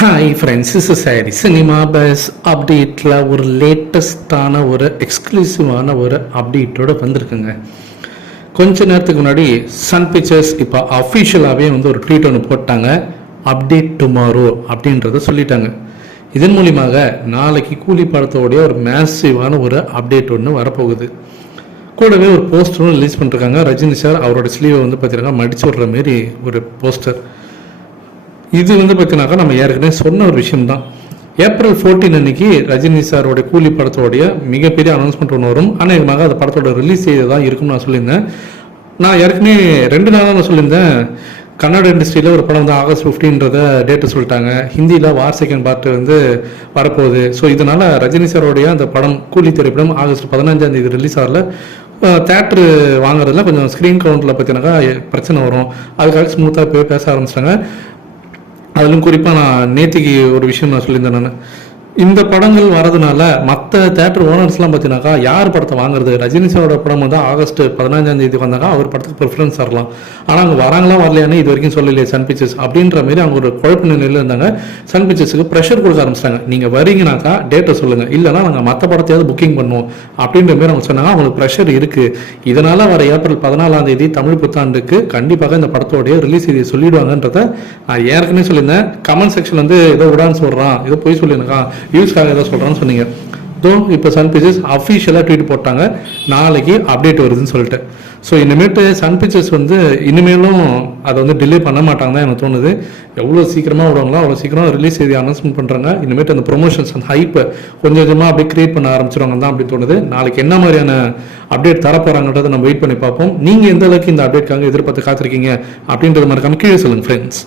Hi friends, is sorry cinema bus அப்டேட்டில் ஒரு லேட்டஸ்டான ஒரு எக்ஸ்க்ளூசிவான ஒரு அப்டேட்டோடு வந்திருக்குங்க. கொஞ்ச நேரத்துக்கு முன்னாடி சன் பிக்சர்ஸ் இப்போ அஃபிஷியலாகவே ஒரு ட்வீட் ஒன்று போட்டாங்க. அப்டேட் டுமாரோ அப்படின்றத சொல்லிட்டாங்க. இதன் மூலியமாக நாளைக்கு கூலி படத்தோடைய ஒரு மேசிவான ஒரு அப்டேட் ஒன்று வரப்போகுது. கூடவே ஒரு போஸ்டரும் ரிலீஸ் பண்ணிருக்காங்க. ரஜினி சார் அவரோட ஸ்லீவை பார்த்தீங்கன்னா மடிச்சு விடுற மாரி ஒரு போஸ்டர். இது பார்த்தீங்கன்னாக்கா நம்ம ஏற்கனவே சொன்ன ஒரு விஷயம்தான். ஏப்ரல் 14 அன்னைக்கு ரஜினி சாரோடைய கூலி படத்தோடைய மிகப்பெரிய அனௌன்ஸ்மெண்ட் ஒன்று வரும். அநேகமாக அந்த படத்தோட ரிலீஸ் செய்து தான் இருக்கும்னு நான் சொல்லியிருந்தேன். நான் ஏற்கனவே 2 நாளாக நான் சொல்லியிருந்தேன். கன்னட இண்டஸ்ட்ரியில் ஒரு படம் ஆகஸ்ட் 15 டேட்டு சொல்லிட்டாங்க. ஹிந்தியில் வார் செகண்ட் பார்ட் வரப்போகுது. ஸோ இதனால் ரஜினி சாரோடைய அந்த படம் கூலி திரைப்படம் ஆகஸ்ட் 15 ரிலீஸ் ஆகல. தேட்ரு வாங்குறதுல கொஞ்சம் ஸ்க்ரீன் கவுண்டில் பார்த்தீங்கன்னாக்கா பிரச்சனை வரும். அதுக்காக ஸ்மூத்தாக போய் பேச ஆரம்பிச்சிட்டாங்க. அதிலும் குறிப்பாக நான் நேற்றுக்கு ஒரு விஷயம் நான் சொல்லியிருந்தேன். நான் இந்த படங்கள் வரதுனால மற்ற தேட்டர் ஓனர்ஸ்லாம் பார்த்தீங்கன்னாக்கா யார் படத்தை வாங்குறது? ரஜினி சாரோட படம் ஆகஸ்ட் 15 வந்தாக்கா அவர் படத்துக்கு ப்ரிஃபரன்ஸ் தரலாம். ஆனால் அவங்க வராங்களா வரலையானே இது வரைக்கும் சொல்லலையே சன் பிக்சர்ஸ் அப்படின்ற மாதிரி அவங்க ஒரு குழப்ப நிலையில் இருந்தாங்க. சன் பிக்சர்ஸுக்கு ப்ரெஷர் கொடுக்க ஆரம்பிச்சிட்டாங்க. நீங்கள் வரீங்கனாக்கா டேட்டை சொல்லுங்கள், இல்லைனா நாங்கள் மற்ற படத்தையாவது புக்கிங் பண்ணுவோம் அப்படின்ற மாதிரி அவங்க சொன்னாங்க. அவங்களுக்கு ப்ரெஷர் இருக்குது. இதனால் வர ஏப்ரல் 14 தமிழ் புத்தாண்டுக்கு கண்டிப்பாக இந்த படத்தோடைய ரிலீஸ் செய்தியை சொல்லிடுவாங்கன்றத நான் ஏற்கனவே சொல்லியிருந்தேன். கமெண்ட் செக்ஷன் ஏதோ உடான்னு சொல்கிறான், ஏதோ போய் சொல்லியிருக்கா, வியூஸ்க்காக ஏதோ சொல்கிறான்னு சொன்னீங்க. இப்போ சன் பிக்சர்ஸ் அஃபிஷியலாக ட்வீட் போட்டாங்க, நாளைக்கு அப்டேட் வருதுன்னு சொல்லிட்டு. ஸோ இனிமேட்டு சன் பிக்சர்ஸ் இனிமேலும் அதை டிலே பண்ண மாட்டாங்க தான் எனக்கு தோணுது. எவ்வளோ சீக்கிரமாக விடுவாங்களோ அவ்வளோ சீக்கிரம் ரிலீஸ் செய்தி அனௌன்ஸ்மெண்ட் பண்ணுறாங்க. இனிமேட்டு அந்த ப்ரொமோஷன்ஸ் அந்த ஹைப்பை கொஞ்சம் கொஞ்சமாக அப்படியே கிரியேட் பண்ண ஆரம்பிச்சிருவாங்க தான் அப்படி தோணுது. நாளைக்கு என்ன மாதிரியான அப்டேட் தரப்போகிறாங்கன்றதை நம்ம வெயிட் பண்ணி பார்ப்போம். நீங்கள் எந்த அளவுக்கு இந்த அப்டேட்காக எதிர்பார்த்து காத்திருக்கீங்க அப்படின்றது மறக்காம கீழே சொல்லுங்கள் ஃப்ரெண்ட்ஸ்.